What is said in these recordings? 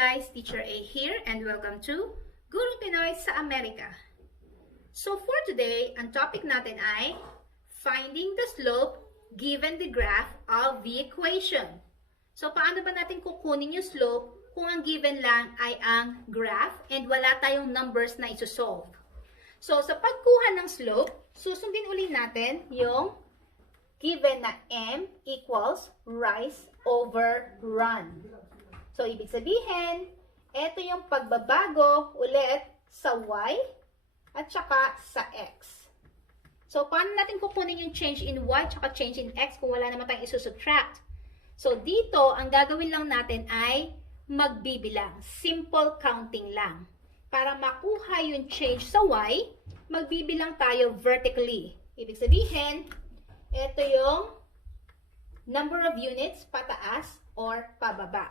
guys, Teacher A here and welcome to Guro Pinoy sa Amerika. So for today, ang topic natin ay finding the slope given the graph of the equation. So paano ba natin kukunin yung slope kung ang given lang ay ang graph and wala tayong numbers na isosolve? So sa pagkuha ng slope, susundin ulit natin yung given na m equals rise over run. So, ibig sabihin, ito yung pagbabago ulit sa y at saka sa x. So, paano natin kukunin yung change in y at saka change in x kung wala naman tayong isusubtract? So, dito, ang gagawin lang natin ay magbibilang. Simple counting lang. Para makuha yung change sa y, magbibilang tayo vertically. Ibig sabihin, ito yung number of units pataas or pababa.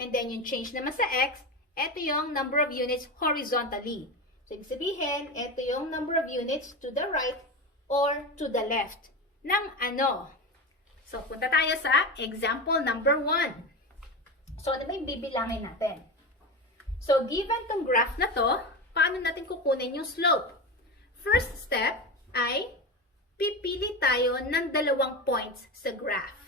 And then yung change naman sa x, ito yung number of units horizontally. So, ibig sabihin, ito yung number of units to the right or to the left ng ano. So, punta tayo sa example number 1. So, ano ba yung bibilangin natin? So, given tong graph na to, paano natin kukunin yung slope? First step ay pipili tayo ng dalawang points sa graph.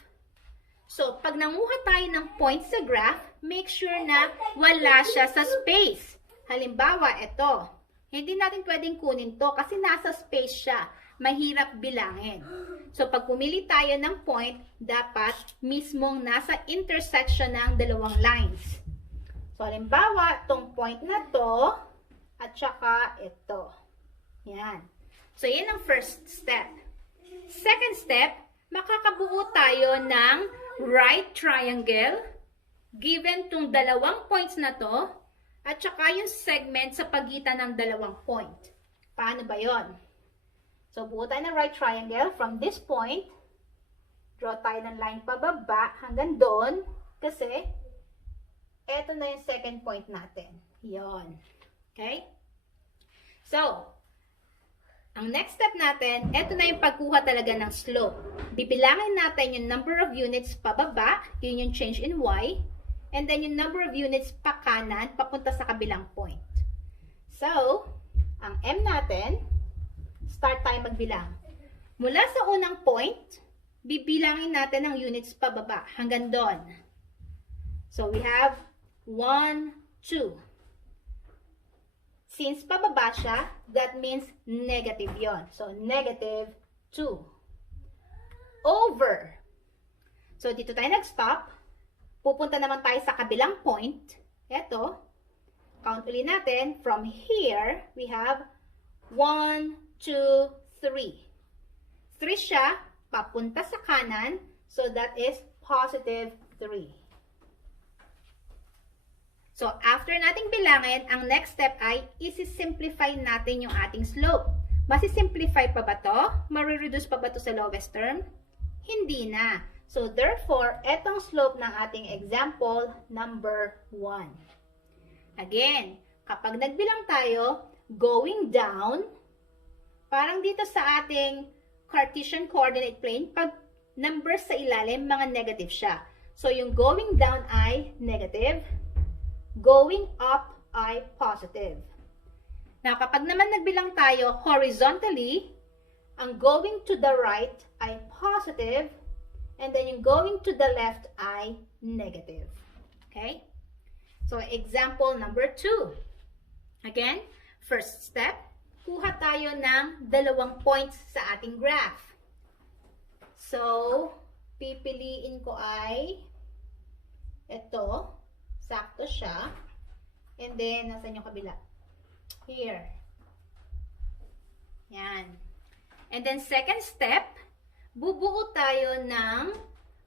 So, pag nanguha tayo ng points sa graph, make sure na wala siya sa space. Halimbawa, ito. Hindi natin pwedeng kunin to kasi nasa space siya. Mahirap bilangin. So, pag pumili tayo ng point, dapat mismong nasa intersection ng dalawang lines. So, halimbawa, itong point na to at saka ito. Yan. So, yan ang first step. Second step, makakabuo tayo ng right triangle given tong dalawang points na to at saka yung segment sa pagitan ng dalawang point. Paano ba yon? So, buo tayo ng right triangle from this point. Draw tayo ng line pababa hanggang doon kasi eto na yung second point natin. Yon. Okay? So, ang next step natin, ito na yung pagkuha talaga ng slope. Bibilangin natin yung number of units pababa, yun yung change in y, and then yung number of units pa kanan, papunta sa kabilang point. So, ang m natin, start tayo magbilang. Mula sa unang point, bibilangin natin ang units pababa hanggang doon. So, we have 1, 2. Since pababa siya, that means negative yon. So, negative 2. Over. So, dito tayo nag-stop. Pupunta naman tayo sa kabilang point. Ito. Count ulit natin. From here, we have 1, 2, 3. 3 siya, papunta sa kanan. So, that is positive 3. So, after nating bilangin, ang next step ay isi-simplify natin yung ating slope. Masi-simplify pa ba to? Marireduce pa ba to sa lowest term? Hindi na. So, therefore, etong slope ng ating example, number 1. Again, kapag nagbilang tayo, going down, parang dito sa ating Cartesian coordinate plane, pag number sa ilalim, mga negative siya. So, yung going down ay negative. Going up ay positive. Now, kapag naman nagbilang tayo horizontally, ang going to the right ay positive, and then yung going to the left ay negative. Okay? So, example number 2. Again, first step, kuha tayo ng dalawang points sa ating graph. So, pipiliin ko ay ito. Sakto siya. And then, nasan yung kabila? Here. Yan. And then, second step, bubuo tayo ng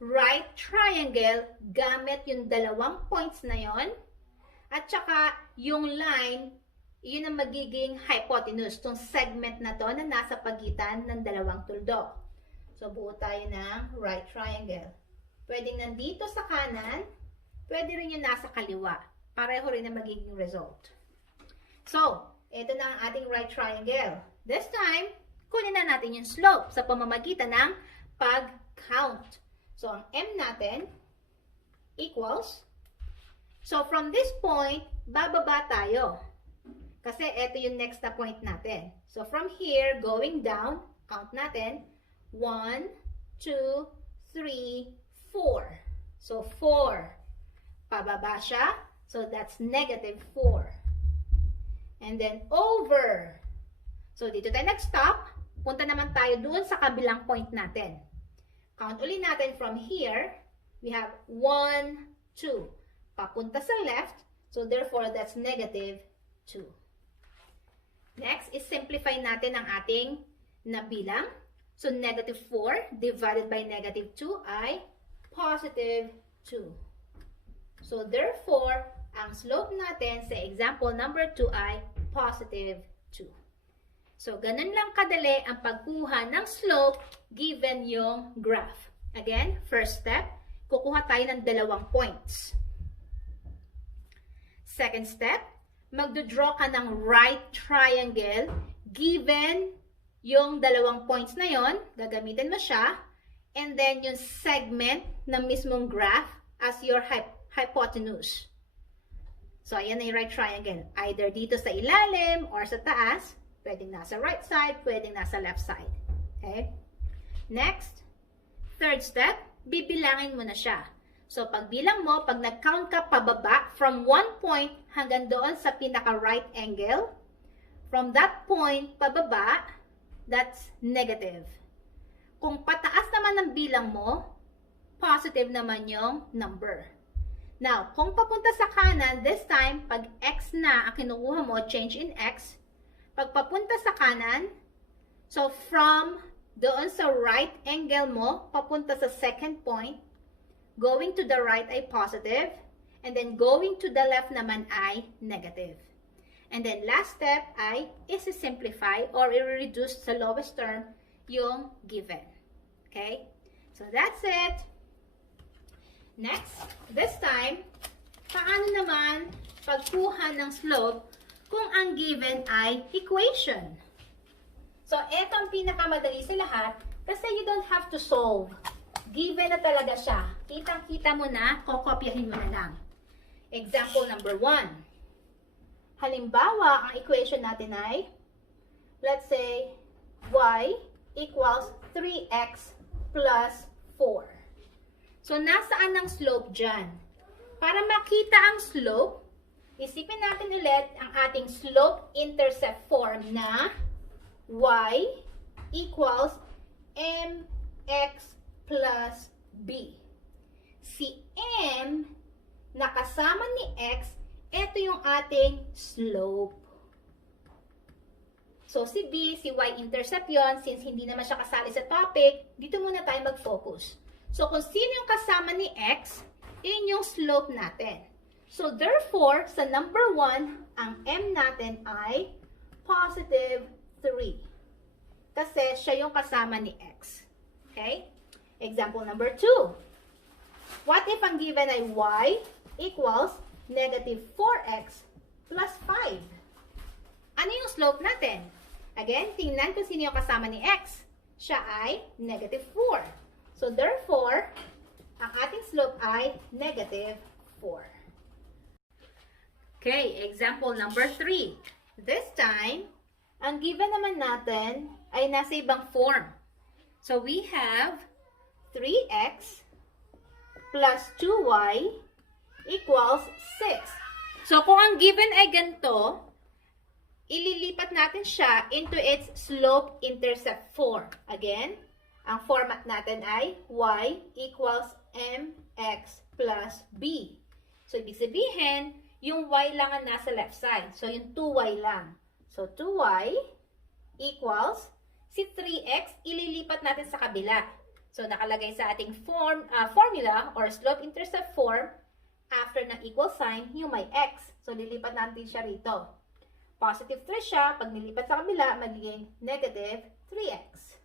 right triangle gamit yung dalawang points na yon. At saka, yung line, yun ang magiging hypotenuse, itong segment na to na nasa pagitan ng dalawang tuldok. So, buo tayo ng right triangle. Pwedeng nandito sa kanan, pwede rin yung nasa kaliwa. Pareho rin na magiging result. So, ito na ang ating right triangle. This time, kunin na natin yung slope sa pamamagitan ng pag-count. So, ang m natin equals So, from this point, bababa tayo. Kasi ito yung next na point natin. So, from here, going down, count natin, 1, 2, 3, 4. So, 4. Pababa siya. So, that's negative 4. And then, over. So, dito tayo nag-stop. Punta naman tayo doon sa kabilang point natin. Count ulit natin from here. We have 1, 2. Papunta sa left. So, therefore, that's negative 2. Next is simplify natin ang ating nabilang. So, negative 4 divided by negative 2 ay positive 2. So, therefore, ang slope natin sa example number 2 ay positive 2. So, ganun lang kadali ang pagkuha ng slope given yung graph. Again, first step, kukuha tayo ng dalawang points. Second step, magdodraw ka ng right triangle given yung dalawang points na yon, gagamitin mo siya, and then yung segment ng mismong graph as your hypotenuse. So, ayan na yung right triangle. Either dito sa ilalim or sa taas, pwedeng nasa right side, pwedeng nasa left side. Okay? Next, third step, bibilangin mo na siya. So, pagbilang mo, pag nag-count ka pababa from one point hanggang doon sa pinaka-right angle, from that point pababa, that's negative. Kung pataas naman ang bilang mo, positive naman yung number. Now, kung papunta sa kanan, this time, pag x na ang kinukuha mo, change in x, pag papunta sa kanan, so from doon sa right angle mo, papunta sa second point, going to the right ay positive, and then going to the left naman ay negative. And then last step ay isi-simplify or i-reduce sa lowest term yung given. Okay? So that's it. Next, this time, paano naman pagkuha ng slope kung ang given ay equation? So, ito ang pinakamadali sa lahat kasi you don't have to solve. Given na talaga siya. Kitang-kita mo na, kokopyahin mo na lang. Example number 1. Halimbawa, ang equation natin ay, let's say, y equals 3x plus 4. So, nasaan ang slope dyan? Para makita ang slope, isipin natin ulit ang ating slope-intercept form na y equals mx plus b. Si m na kasama ni x, ito yung ating slope. So, si b, si y-intercept yon, since hindi naman siya kasali sa topic, dito muna tayo mag-focus. So, kung sino yung kasama ni x, yun yung slope natin. So, therefore, sa number 1, ang m natin ay positive 3. Kasi siya yung kasama ni x. Okay? Example number 2. What if ang given ay y equals negative 4x plus 5? Ano yung slope natin? Again, tingnan kung sino yung kasama ni x. Siya ay negative 4. So, therefore, ang ating slope ay negative 4. Okay, example number 3. This time, ang given naman natin ay nasa ibang form. So, we have 3x plus 2y equals 6. So, kung ang given ay ganito, ililipat natin siya into its slope-intercept form. Again, ang format natin ay y equals mx plus b. So, ibig sabihin, yung y lang ang nasa left side. So, yung 2y lang. So, 2y equals, si 3x, ililipat natin sa kabila. So, nakalagay sa ating formula or slope-intercept form, after ng equal sign, yung may x. So, lilipat natin siya rito. Positive 3 siya. Pag nilipat sa kabila, magiging negative 3x.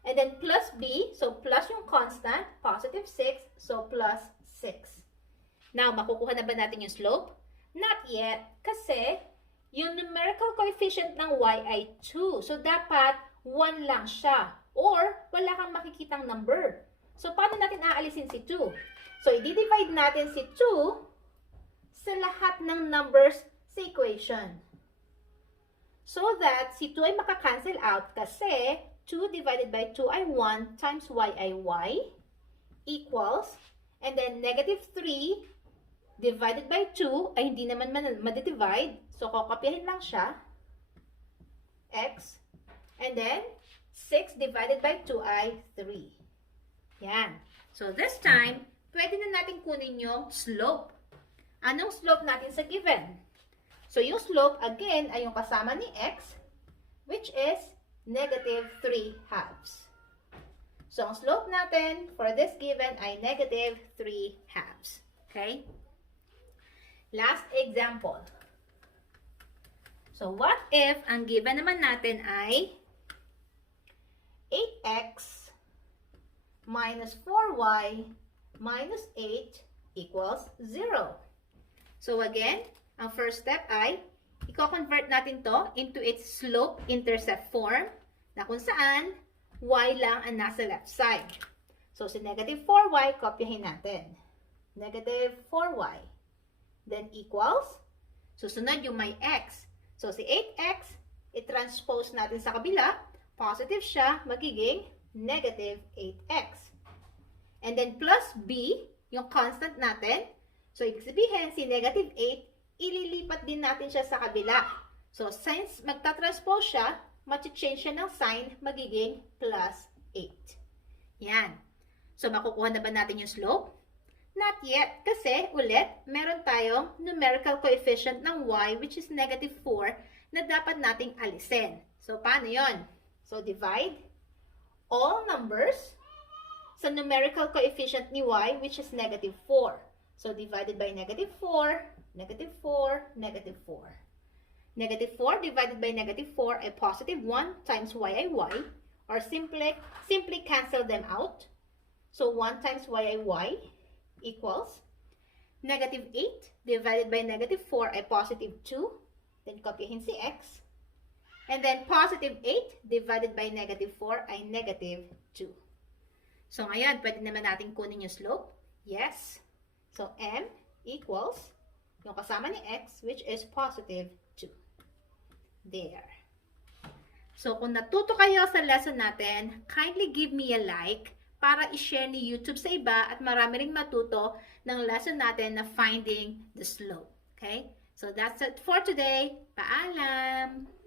And then plus b, so plus yung constant, positive 6, so plus 6. Now, makukuha na ba natin yung slope? Not yet, kasi yung numerical coefficient ng y ay 2. So, dapat 1 lang siya. Or, wala kang makikitang number. So, paano natin aalisin si 2? So, i-divide natin si 2 sa lahat ng numbers sa equation. So that si 2 ay makakancel out kasi 2 divided by 2 ay 1 times y ay y equals, and then negative 3 divided by 2 ay hindi naman madidivide. So, kokopyahin lang siya. X. And then, 6 divided by 2 ay 3. Yan. So, this time, pwede na natin kunin yung slope. Anong slope natin sa given? So, yung slope, again, ay yung kasama ni x, which is negative 3 halves. So, ang slope natin for this given ay negative 3 halves. Okay? Last example. So, what if ang given naman natin ay 8x minus 4y minus 8 equals 0. So, again, ang first step ay i-convert natin to into its slope-intercept form na kung saan y lang ang nasa left side. So, si negative 4y, kopyahin natin. Negative 4y. Then, equals. Susunod yung may x. So, si 8x, i-transpose natin sa kabila. Positive siya, magiging negative 8x. And then, plus b, yung constant natin. So, ibig sabihin, si negative 8, ililipat din natin siya sa kabila. So, since magta-transpose siya, mati-change siya ng sign, magiging plus 8. Yan. So, makukuha na ba natin yung slope? Not yet, kasi ulit, meron tayong numerical coefficient ng y, which is negative 4, na dapat nating alisin. So, paano yon? So, divide all numbers sa numerical coefficient ni y, which is negative 4. So, divided by negative 4, negative 4, negative 4. Negative 4 divided by negative 4 ay positive 1 times y ay y, or simply cancel them out. So, 1 times y ay y equals negative 8 divided by negative 4 ay positive 2. Then, kopyahin si x. And then, positive 8 divided by negative 4 ay negative 2. So, ngayon, pwede naman natin kunin yung slope. Yes. So, m equals yung kasama ni x, which is positive 2. There. So, kung natuto kayo sa lesson natin, kindly give me a like para i-share ni YouTube sa iba at marami ring matuto ng lesson natin na finding the slope. Okay? So, that's it for today. Paalam!